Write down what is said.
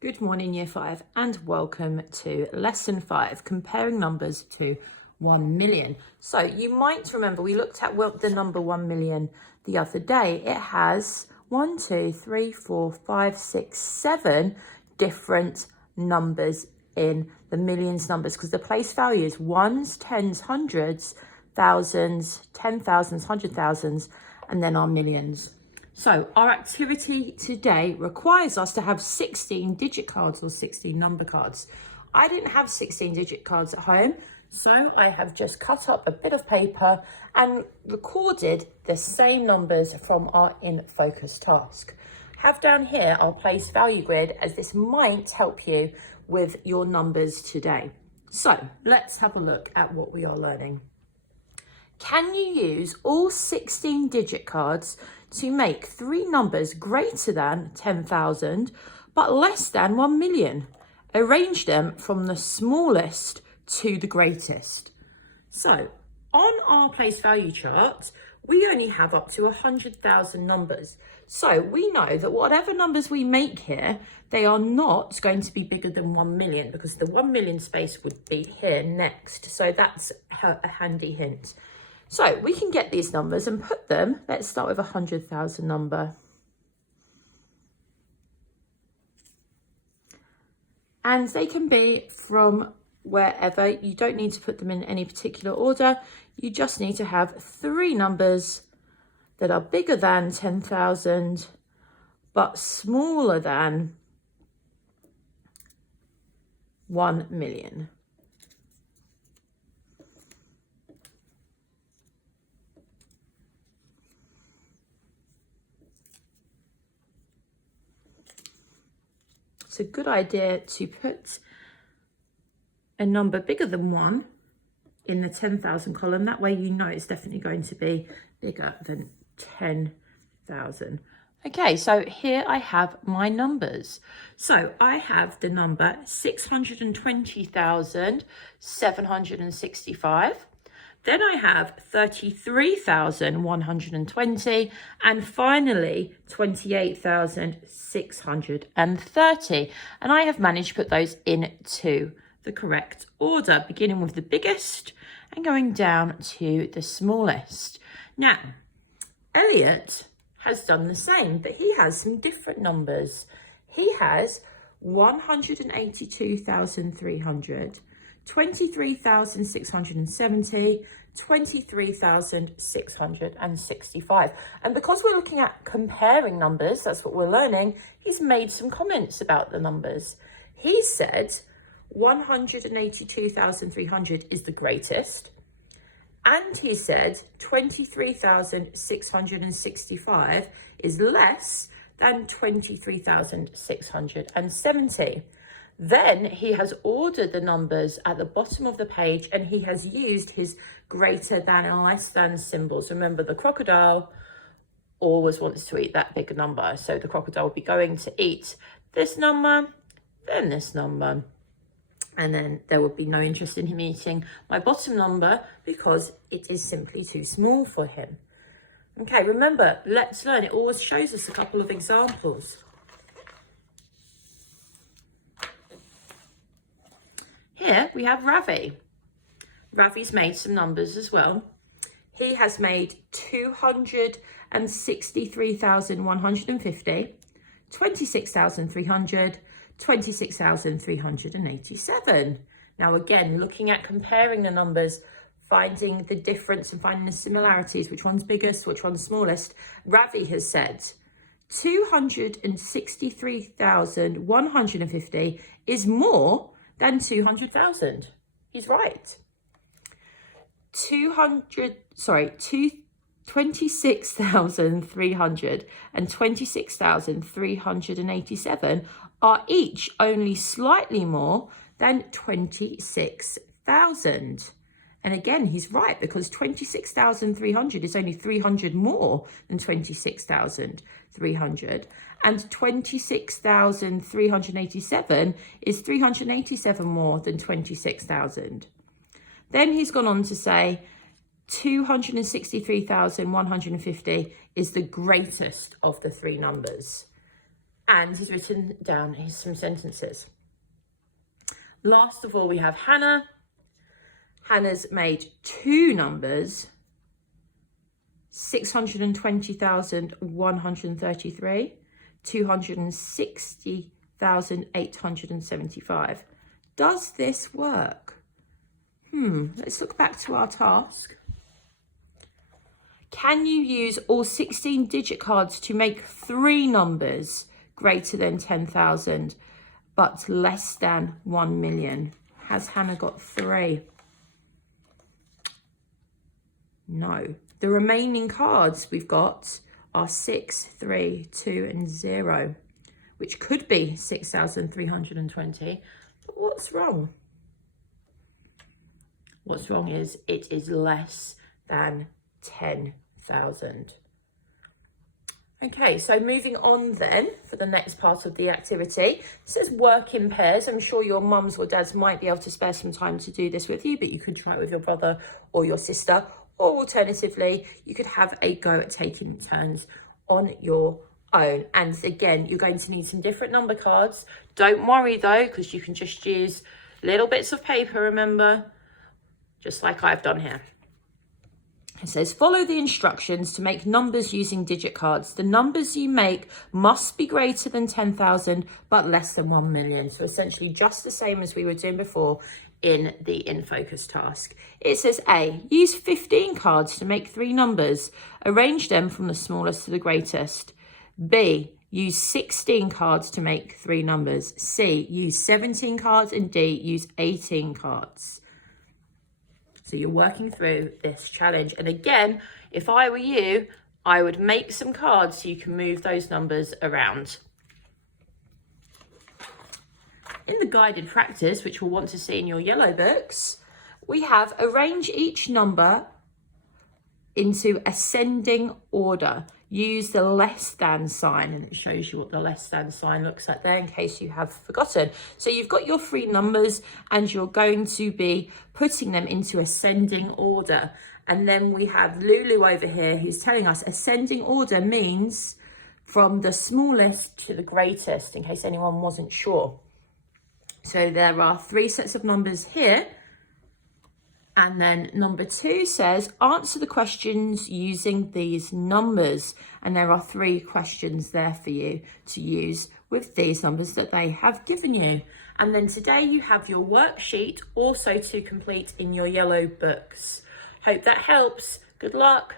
Good morning, Year 5, and welcome to Lesson 5, comparing numbers to 1 million. So you might remember we looked at the number 1 million the other day. It has 1, 2, 3, 4, 5, 6, 7 different numbers in the millions numbers because the place value is ones, tens, hundreds, thousands, 10,000s, 100,000s, and then our millions. So our activity today requires us to have 16 digit cards or 16 number cards. I didn't have 16 digit cards at home, so I have just cut up a bit of paper and recorded the same numbers from our in focus task. Have down here our place value grid, as this might help you with your numbers today. So let's have a look at what we are learning. Can you use all 16 digit cards to make three numbers greater than 10,000 but less than 1 million? Arrange them from the smallest to the greatest. So on our place value chart, we only have up to 100,000 numbers. So we know that whatever numbers we make here, they are not going to be bigger than 1 million because the 1 million space would be here next. So that's a handy hint. So we can get these numbers and put them, let's start with 100,000 number. And they can be from wherever. You don't need to put them in any particular order. You just need to have three numbers that are bigger than 10,000 but smaller than 1 million. It's a good idea to put a number bigger than 1 in the 10,000 column. That way you know it's definitely going to be bigger than 10,000. Okay, so here I have my numbers. So I have the number 620,765. Then I have 33,120, and finally 28,630. And I have managed to put those into the correct order, beginning with the biggest and going down to the smallest. Now, Elliot has done the same, but he has some different numbers. He has 182,300. 23,670, 23,665. And because we're looking at comparing numbers, that's what we're learning, he's made some comments about the numbers. He said 182,300 is the greatest. And he said 23,665 is less than 23,670. Then he has ordered the numbers at the bottom of the page and he has used his greater than and less than symbols. Remember, the crocodile always wants to eat that bigger number. So the crocodile will be going to eat this number, then this number. And then there would be no interest in him eating my bottom number because it is simply too small for him. Okay, remember, let's learn. It always shows us a couple of examples. Here we have Ravi. Ravi's made some numbers as well. He has made 263,150, 26,300, 26,387. Now again, looking at comparing the numbers, finding the difference and finding the similarities, which one's biggest, which one's smallest. Ravi has said 263,150 is more than 200,000. He's right. 26,300 and 26,387 are each only slightly more than 26,000. And again, he's right, because 26,300 is only 300 more than 26,300. And 26,387 is 387 more than 26,000. Then he's gone on to say 263,150 is the greatest of the three numbers. and he's written down some sentences. Last of all, we have Hannah. Hannah's made two numbers, 620,133, 260,875. Does this work? Let's look back to our task. Can you use all 16 digit cards to make three numbers greater than 10,000 but less than 1 million? Has Hannah got three? No. The remaining cards we've got are 6, 3, 2 and 0, which could be 6,320. But what's wrong? What's wrong is it is less than 10,000. Okay, so moving on then for the next part of the activity. It says work in pairs. I'm sure your mums or dads might be able to spare some time to do this with you, but you could try it with your brother or your sister. Or alternatively, you could have a go at taking turns on your own. And again, you're going to need some different number cards. Don't worry though, because you can just use little bits of paper, remember, just like I've done here. It says, follow the instructions to make numbers using digit cards. The numbers you make must be greater than 10,000, but less than 1 million. So essentially just the same as we were doing before in the In Focus task. It says A, use 15 cards to make three numbers. Arrange them from the smallest to the greatest. B, use 16 cards to make three numbers. C, use 17 cards. And D, use 18 cards. So you're working through this challenge. And again, if I were you, I would make some cards so you can move those numbers around. In the guided practice, which we'll want to see in your yellow books, we have arrange each number into ascending order. Use the less than sign, and it shows you what the less than sign looks like there in case you have forgotten. So you've got your three numbers and you're going to be putting them into ascending order. And then we have Lulu over here who's telling us ascending order means from the smallest to the greatest, in case anyone wasn't sure. So there are three sets of numbers here. And then number 2 says, answer the questions using these numbers. And there are 3 questions there for you to use with these numbers that they have given you. And then today you have your worksheet also to complete in your yellow books. Hope that helps. Good luck.